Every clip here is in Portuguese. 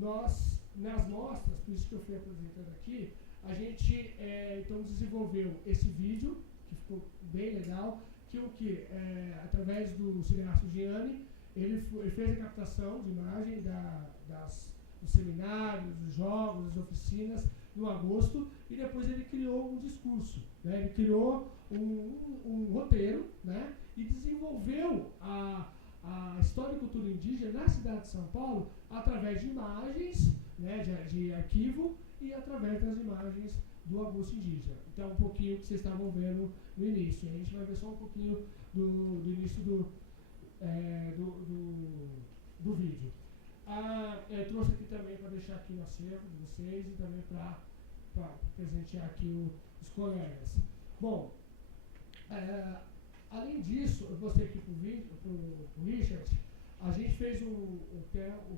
nas mostras, por isso que eu fui apresentando aqui, a gente então desenvolveu esse vídeo, que ficou bem legal, que através do cineasta Gianni, ele fez a captação de imagem dos seminários, dos jogos, das oficinas, no agosto, e depois ele criou um discurso, né? Ele criou um roteiro, né? E desenvolveu a história e cultura indígena na cidade de São Paulo através de imagens, né, de arquivo e através das imagens do agosto indígena. Então, um pouquinho que vocês estavam vendo no início. A gente vai ver só um pouquinho do início do vídeo. Eu trouxe aqui também para deixar aqui no acervo de vocês e também para presentear aqui os colegas. Bom, além disso, eu mostrei aqui para o Richard, a gente fez o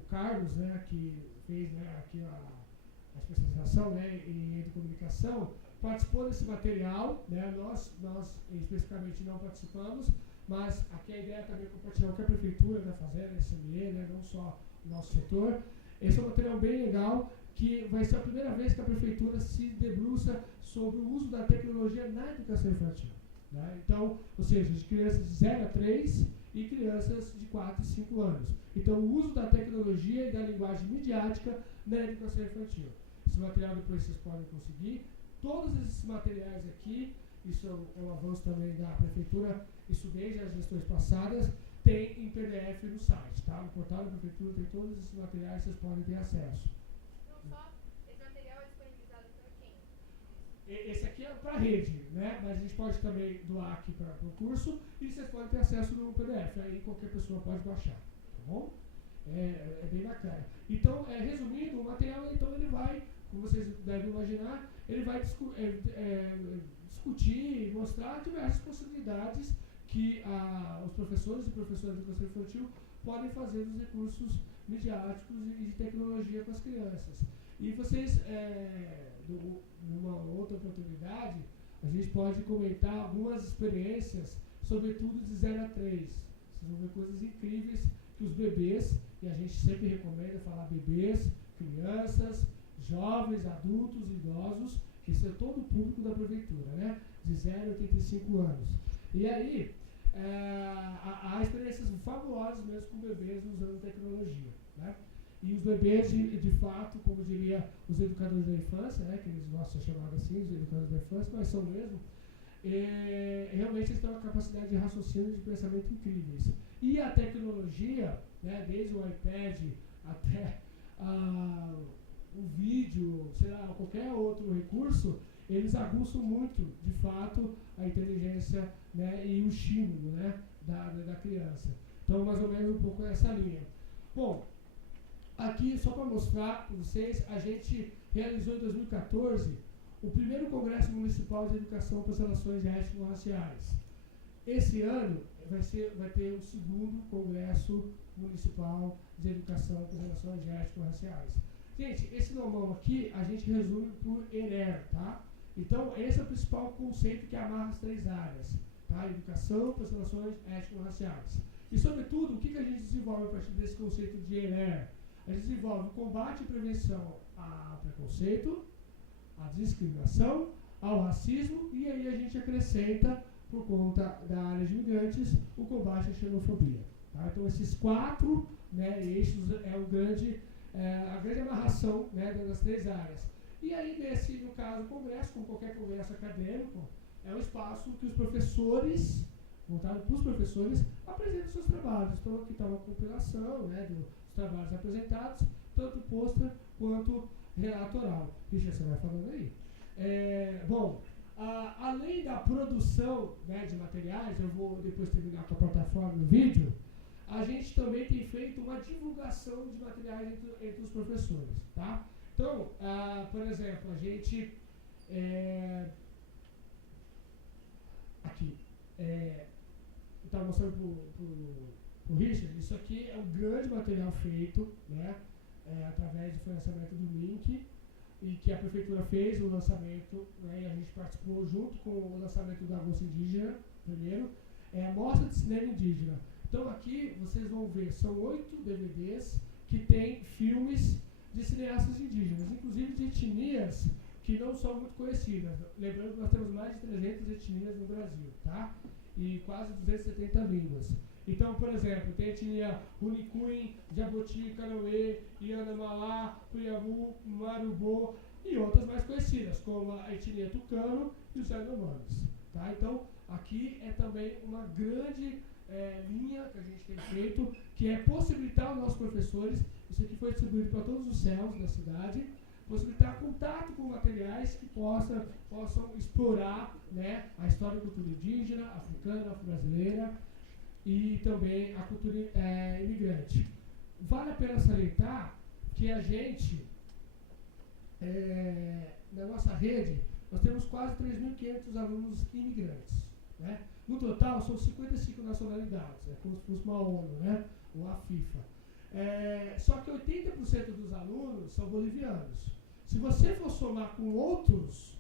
Carlos, né, que fez, né, aqui a especialização, né, em comunicação, participou desse material, né, nós especificamente não participamos, mas aqui a ideia é também compartilhar o que a prefeitura está fazendo, a SME, né, não só o nosso setor. Esse é um material bem legal, que vai ser a primeira vez que a prefeitura se debruça sobre o uso da tecnologia na educação infantil. Né? Então, ou seja, de crianças de 0 a 3 e crianças de 4 e 5 anos. Então, o uso da tecnologia e da linguagem midiática na educação infantil. Esse material depois vocês podem conseguir. Todos esses materiais aqui, isso é um avanço também da prefeitura, isso desde as gestões passadas, tem em PDF no site, tá? No portal da prefeitura tem todos esses materiais, vocês podem ter acesso. Não só, esse material é disponibilizado para quem? Esse aqui é para a rede, né? Mas a gente pode também doar aqui para o curso e vocês podem ter acesso no PDF, aí qualquer pessoa pode baixar, tá bom? É bem bacana. Então, resumindo, o material, então, ele vai, como vocês devem imaginar, ele vai discutir e mostrar diversas possibilidades que os professores e professoras de educação infantil podem fazer dos recursos midiáticos e de tecnologia com as crianças. E vocês, numa outra oportunidade, a gente pode comentar algumas experiências, sobretudo de 0 a 3. Vocês vão ver coisas incríveis que os bebês, e a gente sempre recomenda falar bebês, crianças, jovens, adultos, idosos, que esse é todo o público da prefeitura, né? De 0 a 85 anos. E aí, há experiências fabulosas mesmo com bebês usando tecnologia, né? E os bebês, de fato, como diria os educadores da infância, né, que eles gostam de chamar assim, os educadores da infância, mas são mesmo, realmente eles têm uma capacidade de raciocínio e de pensamento incríveis. E a tecnologia, né, desde o iPad até o vídeo, sei lá, qualquer outro recurso, eles aguçam muito, de fato, a inteligência, né, e o estímulo, né, da criança. Então, mais ou menos um pouco nessa linha. Bom, aqui, só para mostrar para vocês, a gente realizou em 2014 o primeiro Congresso Municipal de Educação para as Relações Étnico-Raciais. Esse ano vai ter o segundo Congresso Municipal de Educação para as Relações Étnico-Raciais. Gente, esse nomão aqui a gente resume por ENER, tá? Então, esse é o principal conceito que amarra as 3 áreas, tá? Educação para as Relações Étnico-Raciais. E, sobretudo, o que a gente desenvolve a partir desse conceito de ENER? A gente desenvolve o combate e prevenção ao preconceito, à discriminação, ao racismo, e aí a gente acrescenta, por conta da área de migrantes, o combate à xenofobia. Tá? Então, esses 4, né, eixos é a grande amarração, né, das 3 áreas. E aí, no caso, o congresso, como qualquer congresso acadêmico, é um espaço que os professores, voltado para os professores, apresentam seus trabalhos. Então, aqui está uma compilação, né, dos trabalhos apresentados, tanto pôster quanto relato oral. Richard, você vai falando aí. Bom, além da produção, né, de materiais, eu vou depois terminar com a plataforma do vídeo, a gente também tem feito uma divulgação de materiais entre os professores, tá? Então, por exemplo, a gente, aqui, estava mostrando para o Richard, isso aqui é um grande material feito, né, através do financiamento do MINC, e que a prefeitura fez o lançamento, né, e a gente participou junto com o lançamento do Agosto Indígena, primeiro, a Mostra de Cinema Indígena. Então aqui vocês vão ver, são 8 DVDs que tem filmes de cineastas indígenas, inclusive de etnias que não são muito conhecidas. Lembrando que nós temos mais de 300 etnias no Brasil, tá? E quase 270 línguas. Então, por exemplo, tem a etnia Runicuim, Jaboti, Canoê, Ianamauá, Puyamu, Marubô e outras mais conhecidas, como a etnia Tucano e os Yanomamis. Tá? Então, aqui é também uma grande linha que a gente tem feito, que é possibilitar aos nossos professores, isso aqui foi distribuído para todos os céus da cidade, possibilitar contato com materiais que possam explorar, né, a história da cultura indígena, africana, afro-brasileira e também a cultura imigrante. Vale a pena salientar que a gente, na nossa rede, nós temos quase 3.500 alunos imigrantes. Né? No total, são 55 nacionalidades, é como se fosse uma ONU, né? Ou a FIFA. Só que 80% dos alunos são bolivianos. Se você for somar com outras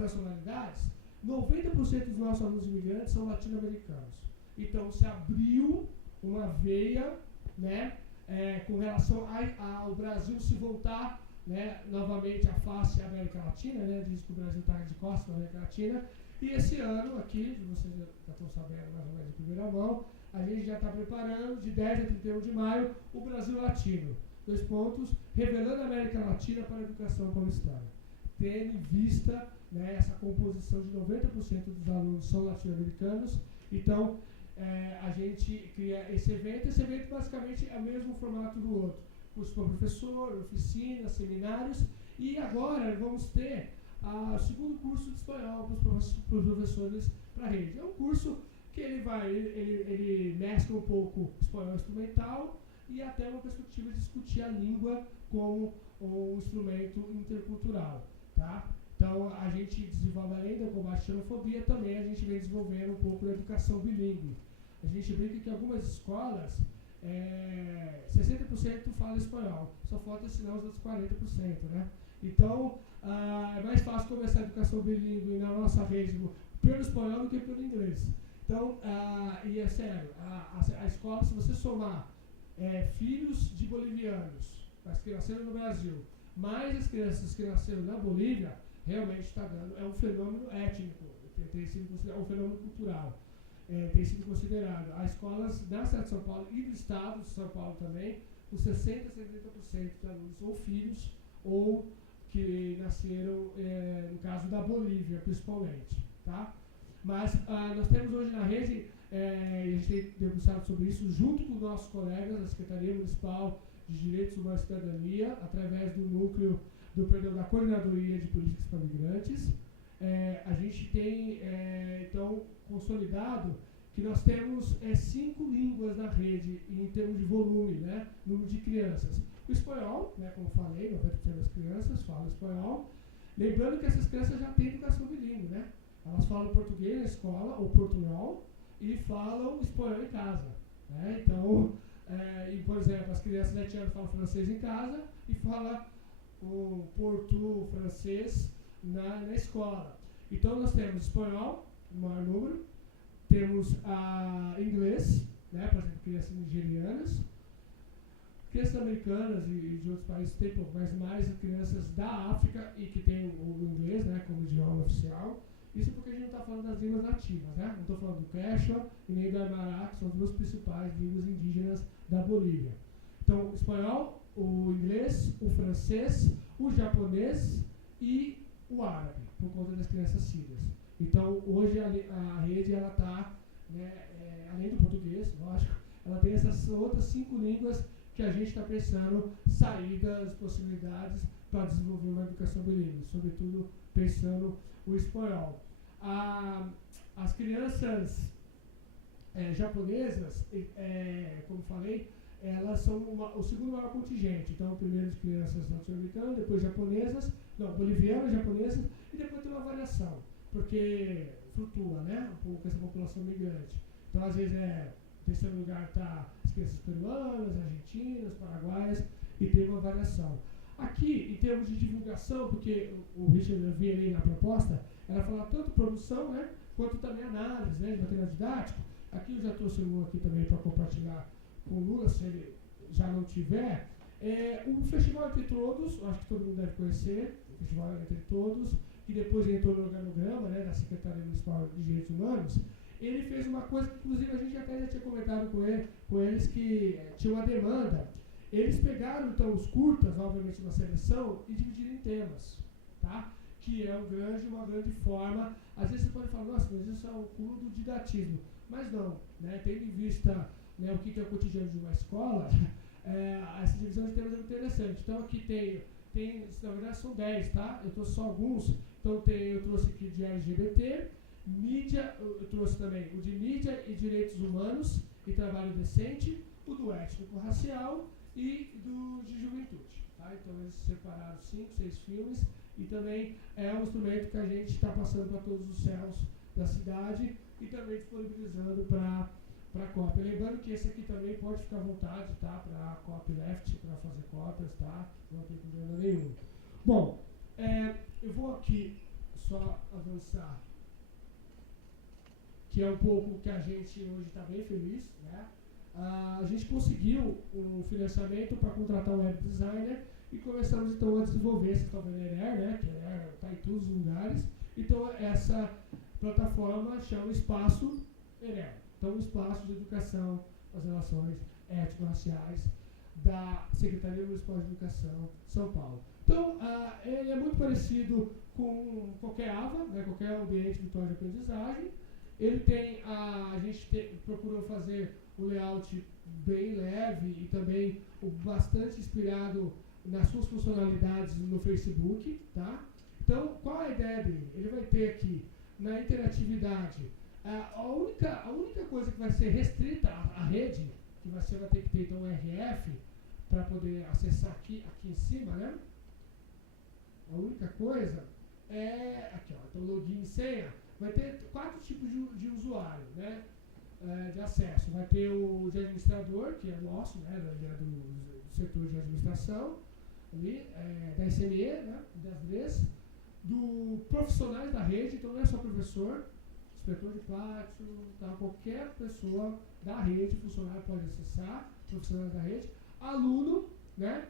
nacionalidades, 90% dos nossos alunos imigrantes são latino-americanos. Então, se abriu uma veia, né, com relação ao Brasil se voltar, né, novamente à face da América Latina, né, diz que o Brasil está de costas na América Latina, e esse ano aqui, vocês já estão sabendo mais ou menos de primeira mão, a gente já está preparando, de 10 a 31 de maio, o Brasil Latino. 2 pontos, revelando a América Latina para a educação paulistana. Tendo em vista, né, essa composição de 90% dos alunos são latino-americanos, então a gente cria esse evento basicamente é o mesmo formato do outro. Curso para professor, oficinas, seminários, e agora vamos ter o segundo curso de espanhol para os professores para a rede. É um curso que ele mescla um pouco espanhol instrumental e até uma perspectiva de discutir a língua como um instrumento intercultural. Tá? Então, a gente desenvolve, além do combate à xenofobia, também a gente vem desenvolvendo um pouco da educação bilíngue. A gente brinca que algumas escolas, 60% falam espanhol, só falta ensinar os outros 40%. Né? Então, é mais fácil começar a educação bilíngue na nossa rede pelo espanhol do que pelo inglês. Então, e é sério, a escola, se você somar filhos de bolivianos, as que nasceram no Brasil, mais as crianças que nasceram na Bolívia, realmente está dando, é um fenômeno étnico, tem sido considerado um fenômeno cultural, tem sido considerado. Há escolas da cidade de São Paulo e do estado de São Paulo também, com 60% a 70% de alunos ou filhos, ou que nasceram, no caso da Bolívia, principalmente. Tá? Mas nós temos hoje na rede, a gente tem debruçado sobre isso, junto com nossos colegas da Secretaria Municipal de Direitos Humanos e Cidadania, através do núcleo da Coordenadoria de Políticas para Migrantes. A gente tem, então, consolidado que nós temos 5 línguas na rede em termos de volume, né, número de crianças. O espanhol, né, como falei, 90% das crianças falam espanhol. Lembrando que essas crianças já têm educação bilíngue, né? Elas falam português na escola, ou portunhol, e falam espanhol em casa. Né? Então, por exemplo, as crianças de 7 anos falam francês em casa e falam o francês na escola. Então, nós temos espanhol, no maior número, temos inglês, né, por exemplo, crianças nigerianas, crianças americanas e de outros países tem pouco, mas mais crianças da África e que tem o inglês, né, como idioma oficial. Isso porque a gente não está falando das línguas nativas, né? Não estou falando do Quechua e nem do Aymara, que são as duas principais línguas indígenas da Bolívia. Então, o espanhol, o inglês, o francês, o japonês e o árabe, por conta das crianças sírias. Então, hoje a rede está, né, além do português, lógico, ela tem essas outras 5 línguas que a gente está pensando saídas, possibilidades para desenvolver uma educação bilíngue, sobretudo pensando o espanhol. As crianças japonesas, como falei, elas são o segundo maior contingente. Então, primeiro de crianças norte-americanas, depois bolivianas, japonesas, e depois tem uma variação, porque flutua, né, um pouco essa população migrante. Então, às vezes, em terceiro lugar está as crianças peruanas, argentinas, paraguaias, e tem uma variação. Aqui, em termos de divulgação, porque o Richard havia ali na proposta, era falar tanto produção, né, quanto também análise, né, de material didático. Aqui eu já trouxe um aqui também para compartilhar com o Lula, se ele já não tiver. O Festival Entre Todos, acho que todo mundo deve conhecer, o Festival Entre Todos, que depois entrou no organograma, né, da Secretaria Municipal de Direitos Humanos. Ele fez uma coisa que, inclusive, a gente até já tinha comentado com eles que tinha uma demanda. Eles pegaram, então, os curtas, obviamente, na seleção, e dividiram em temas, tá? Que é uma grande forma. Às vezes você pode falar, nossa, mas isso é o cúmulo do didatismo. Mas não, né? Tendo em vista, né, o que é o cotidiano de uma escola, essa divisão de temas é muito interessante. Então, aqui tem, na verdade, são 10, tá? Eu trouxe só alguns. Então, eu trouxe aqui de LGBT, mídia, eu trouxe também o de mídia e direitos humanos e trabalho decente, o do étnico-racial e do de juventude. Tá? Então, eles separaram 5, 6 filmes e também é um instrumento que a gente está passando para todos os céus da cidade e também disponibilizando para a cópia. Lembrando que esse aqui também pode ficar à vontade, tá? Para a copyleft, para fazer cópias, tá? Não tem problema nenhum. Bom, eu vou aqui só avançar, que é um pouco o que a gente hoje está bem feliz, né? A gente conseguiu um financiamento para contratar um web designer e começamos então a desenvolver, vocês estão vendo né? Que está em todos os lugares. Então essa plataforma chama Espaço EREL. Então o Espaço de Educação, as Relações Étnico-Raciais da Secretaria Municipal de Educação, São Paulo. Então, ele é muito parecido com qualquer AVA, né, qualquer ambiente virtual de aprendizagem. Ele tem, a gente procurou fazer o layout bem leve e também bastante inspirado nas suas funcionalidades no Facebook, tá? Então, qual a ideia dele? Ele vai ter aqui, na interatividade, a única coisa que vai ser restrita à rede, que vai ter que ter então um RF, para poder acessar aqui em cima, né? A única coisa é, aqui ó, então login e senha, vai ter 4 tipos de usuário, né? De acesso. Vai ter o de administrador, que é nosso, né? Do setor de administração, ali, da SME, né? Das leis, do profissionais da rede, então não é só professor, inspetor de pátio, tá? Qualquer pessoa da rede, funcionário pode acessar, profissionais da rede, aluno, né?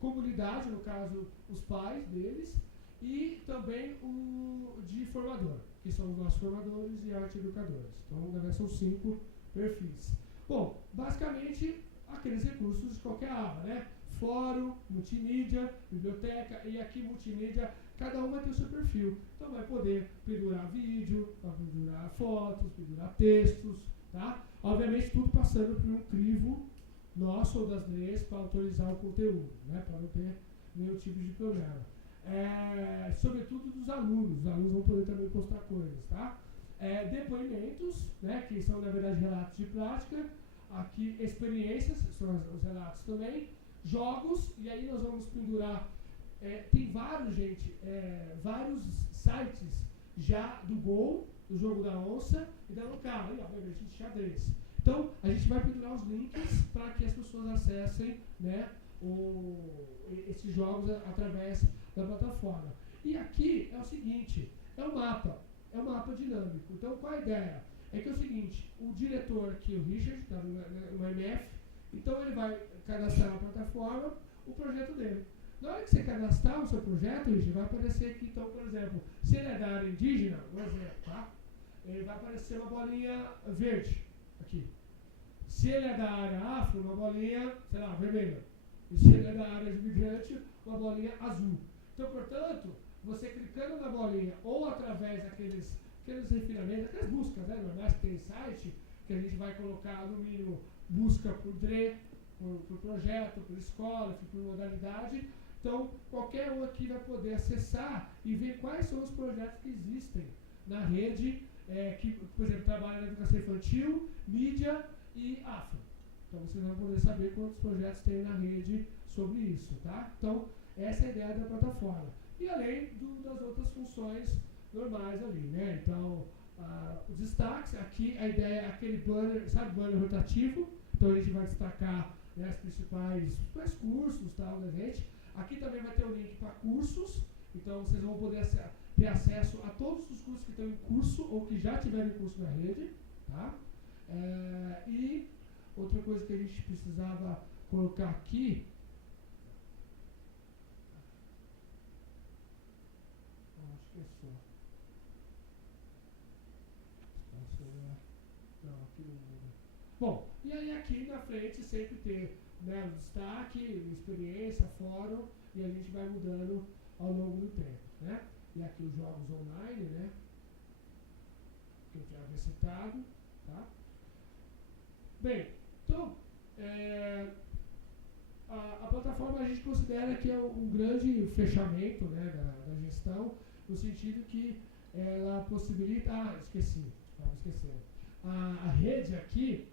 Comunidade, no caso, os pais deles, e também o de formador, que são os nossos formadores e arte-educadores. Então, na verdade, são 5 perfis. Bom, basicamente, aqueles recursos de qualquer aba, né? Fórum, multimídia, biblioteca, e aqui multimídia, cada um vai ter o seu perfil. Então, vai poder pendurar vídeo, vai pendurar fotos, pendurar textos, tá? Obviamente, tudo passando por um crivo nosso ou das leis para autorizar o conteúdo, né? Para não ter nenhum tipo de problema. Sobretudo dos alunos. Os alunos vão poder também postar coisas, tá? Depoimentos, né? Que são, na verdade, relatos de prática. Aqui, experiências, são os relatos também. Jogos, e aí nós vamos pendurar. Tem vários, gente, vários sites já do Gol, do jogo da onça, e da Local, aí, obviamente, de xadrez. Então, a gente vai pendurar os links para que as pessoas acessem, né, esses jogos através da plataforma. E aqui é o seguinte, é um mapa dinâmico. Então, qual a ideia? É que é o seguinte, o diretor aqui, o Richard, está no MF, então ele vai cadastrar na plataforma o projeto dele. Na hora que você cadastrar o seu projeto, Richard, vai aparecer aqui, então, por exemplo, se ele é da área indígena, um exemplo, tá? Ele vai aparecer uma bolinha verde aqui. Se ele é da área afro, uma bolinha, sei lá, vermelha. E se ele é da área de imigrante, uma bolinha azul. Então, portanto, você clicando na bolinha ou através daqueles refinamentos, aquelas buscas, né, normais que tem em site, que a gente vai colocar, no mínimo, busca por DRE, por projeto, por escola, por modalidade. Então, qualquer um aqui vai poder acessar e ver quais são os projetos que existem na rede, que, por exemplo, trabalha na educação infantil, mídia e afro. Então, vocês vão poder saber quantos projetos tem na rede sobre isso, tá? Então, essa é a ideia da plataforma. E além das outras funções normais ali, né? Então, os destaques, aqui a ideia é aquele banner, sabe, banner rotativo. Então, a gente vai destacar, né, os principais cursos, tal, da gente. Aqui também vai ter o link para cursos. Então, vocês vão poder ter acesso a todos os cursos que estão em curso ou que já tiveram curso na rede, tá? E outra coisa que a gente precisava colocar aqui. Acho que é só. Não, aqui não muda. Bom, e aí aqui na frente sempre ter, né, o destaque, experiência, fórum, e a gente vai mudando ao longo do tempo, né? E aqui os jogos online, né? Que eu já havia citado, tá? Bem, então, a plataforma a gente considera que é um grande fechamento, né, da gestão, no sentido que ela possibilita... estava esquecendo. A rede aqui,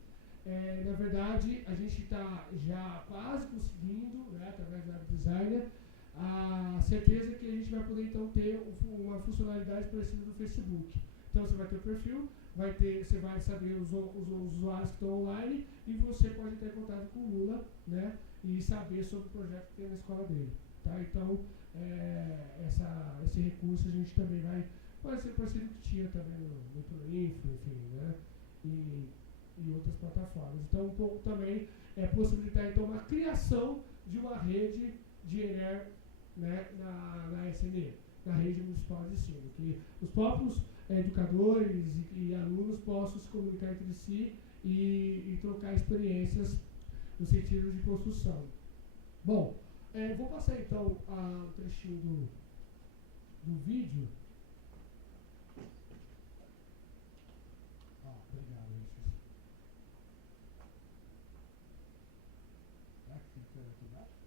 na verdade, a gente está já quase conseguindo, né, através do web designer, a certeza que a gente vai poder então ter uma funcionalidade parecida do Facebook. Então você vai ter o perfil, você vai saber os usuários que estão online e você pode entrar em contato com o Lula, né, e saber sobre o projeto que tem na escola dele. Tá? Então, esse recurso a gente também pode ser parecido que tinha também no Proinfo, enfim, né, e outras plataformas. Então, um pouco também possibilitar então uma criação de uma rede de ENER, né, na SNE, na rede municipal de ensino, que os próprios educadores e alunos possam se comunicar entre si e trocar experiências no sentido de construção. Bom, vou passar então um trechinho do vídeo. Obrigado, Richard. Será que fica aqui embaixo?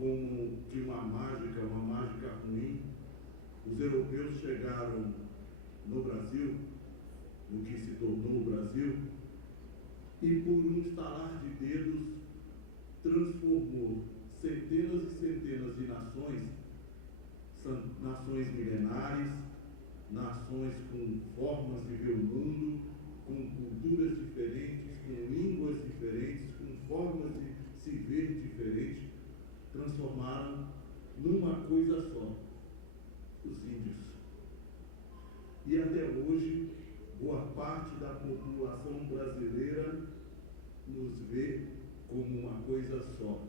como que uma mágica ruim, os europeus chegaram no Brasil, no que se tornou o Brasil, e por um estalar de dedos transformou centenas e centenas de nações milenares, nações com formas de ver o mundo, com culturas diferentes, com línguas diferentes, com formas de se ver diferentes, transformaram numa coisa só, os índios. E até hoje, boa parte da população brasileira nos vê como uma coisa só,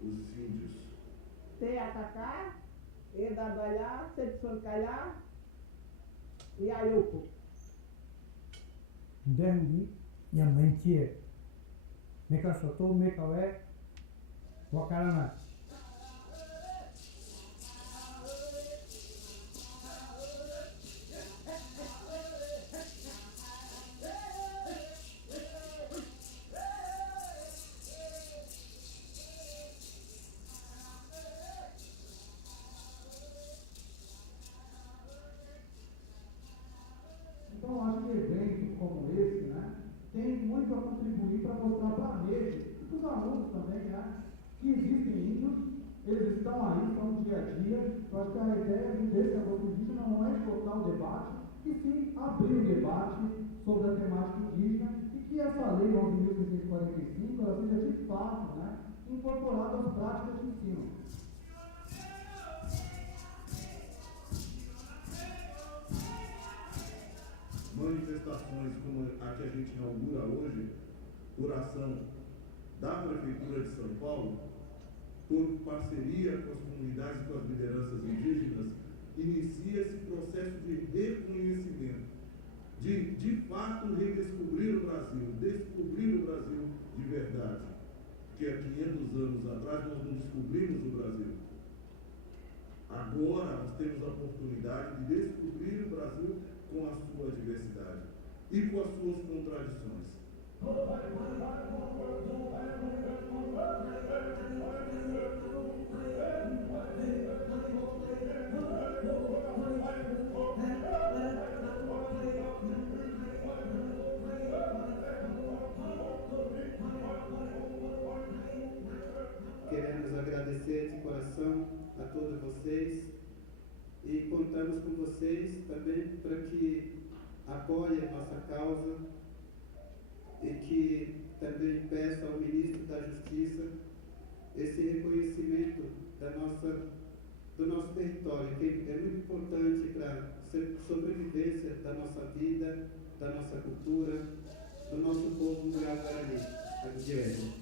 os índios. Te atacar, e dabalhar, se calhar, e ayuco. Dengue, Yamantie, Meka Soto, Meka We, Wakarana. Eu acho que a ideia desse aborto indígena não é cortar o debate, e sim abrir o debate sobre a temática indígena e que essa lei 11.645 ela seja de fato, né, incorporada às práticas de ensino. Manifestações como a que a gente inaugura hoje, por ação da Prefeitura de São Paulo, por parceria com as comunidades e com as lideranças indígenas, inicia esse processo de reconhecimento, de fato redescobrir o Brasil, descobrir o Brasil de verdade. Porque há 500 anos atrás nós não descobrimos o Brasil. Agora nós temos a oportunidade de descobrir o Brasil com a sua diversidade e com as suas contradições. Queremos agradecer de coração a todos vocês e contamos com vocês também para que apoiem a nossa causa e que também peça ao Ministro da Justiça esse reconhecimento do nosso território, que é muito importante para a sobrevivência da nossa vida, da nossa cultura, do nosso povo Muirá-Guarani, aqui de Éden.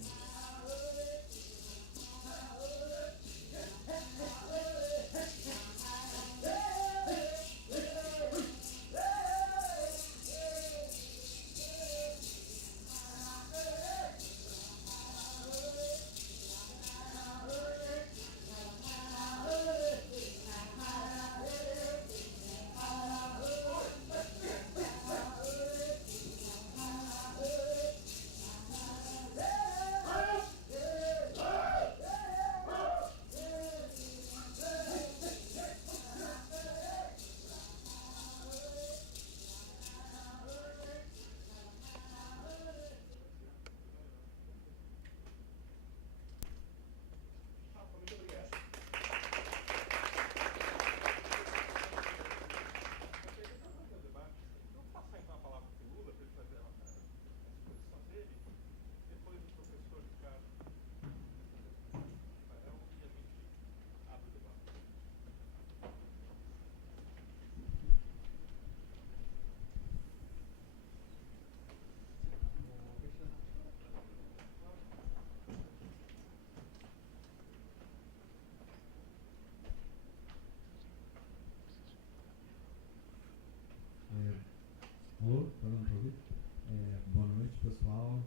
Boa noite, pessoal.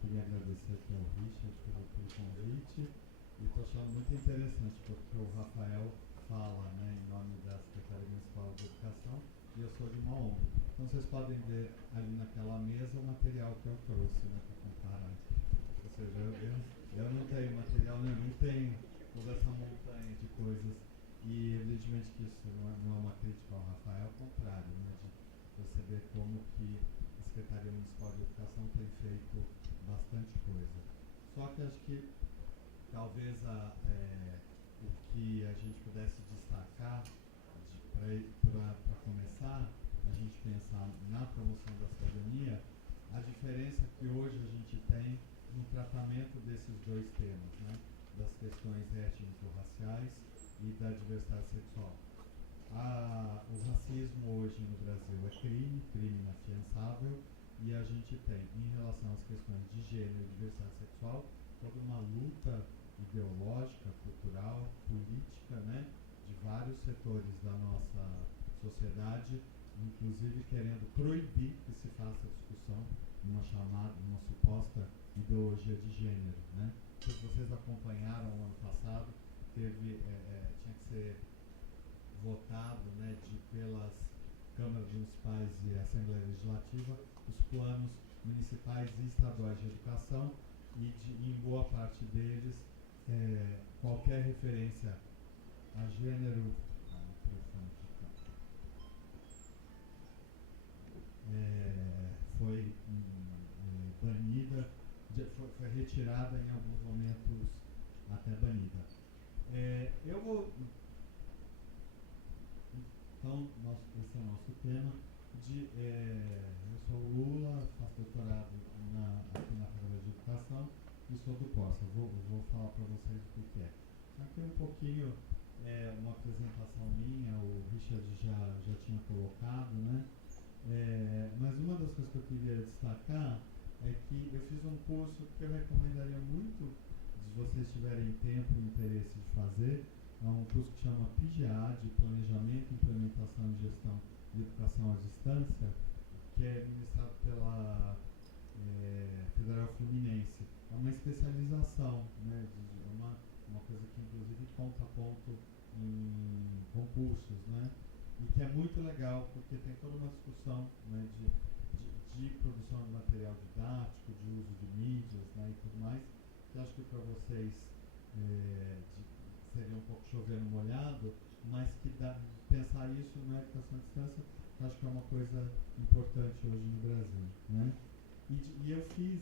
Queria agradecer aqui ao Richard pelo convite e estou achando muito interessante porque o Rafael fala, né, em nome da Secretaria Municipal de Educação e eu sou de uma ONG. Então vocês podem ver ali naquela mesa o material que eu trouxe, né, para comparar. Ou seja, eu não tenho material nenhum, tenho toda essa montanha de coisas e evidentemente que isso não é uma crítica ao Rafael, ao contrário, né, de perceber como que a Secretaria Municipal de Educação tem feito bastante coisa. Só que acho que talvez o que a gente pudesse destacar para começar, a gente pensar na promoção da cidadania, a diferença que hoje a gente tem no tratamento desses dois temas, né, das questões étnico-raciais e da diversidade sexual. O racismo hoje no Brasil é crime inafiançável, e a gente tem, em relação às questões de gênero e diversidade sexual, toda uma luta ideológica, cultural, política, né, de vários setores da nossa sociedade, inclusive querendo proibir que se faça discussão numa suposta ideologia de gênero, né. Se vocês acompanharam o ano passado, tinha que ser votado, né, pelas câmaras municipais e Assembleia Legislativa os planos municipais e estaduais de educação e em boa parte deles qualquer referência a gênero foi banida, foi retirada em alguns momentos até banida. Eu vou tema eu sou o Lula, faço doutorado aqui na Faculdade de Educação e sou do Corsa. Vou falar para vocês o que é. Aqui um pouquinho, uma apresentação minha, o Richard já tinha colocado, né? Mas uma das coisas que eu queria destacar é que eu fiz um curso que eu recomendaria muito, se vocês tiverem tempo e interesse de fazer. É um curso que chama PGA, de Planejamento, Implementação e Gestão de Educação à Distância, que é ministrado pela Federal Fluminense. É uma especialização, né, uma coisa que inclusive conta ponto em concursos, né, e que é muito legal porque tem toda uma discussão, né, de produção de material didático, de uso de mídias, né, e tudo mais, que acho que para vocês seria um pouco chovendo molhado, mas que pensar isso na educação à distância, que acho que é uma coisa importante hoje no Brasil, né? E eu fiz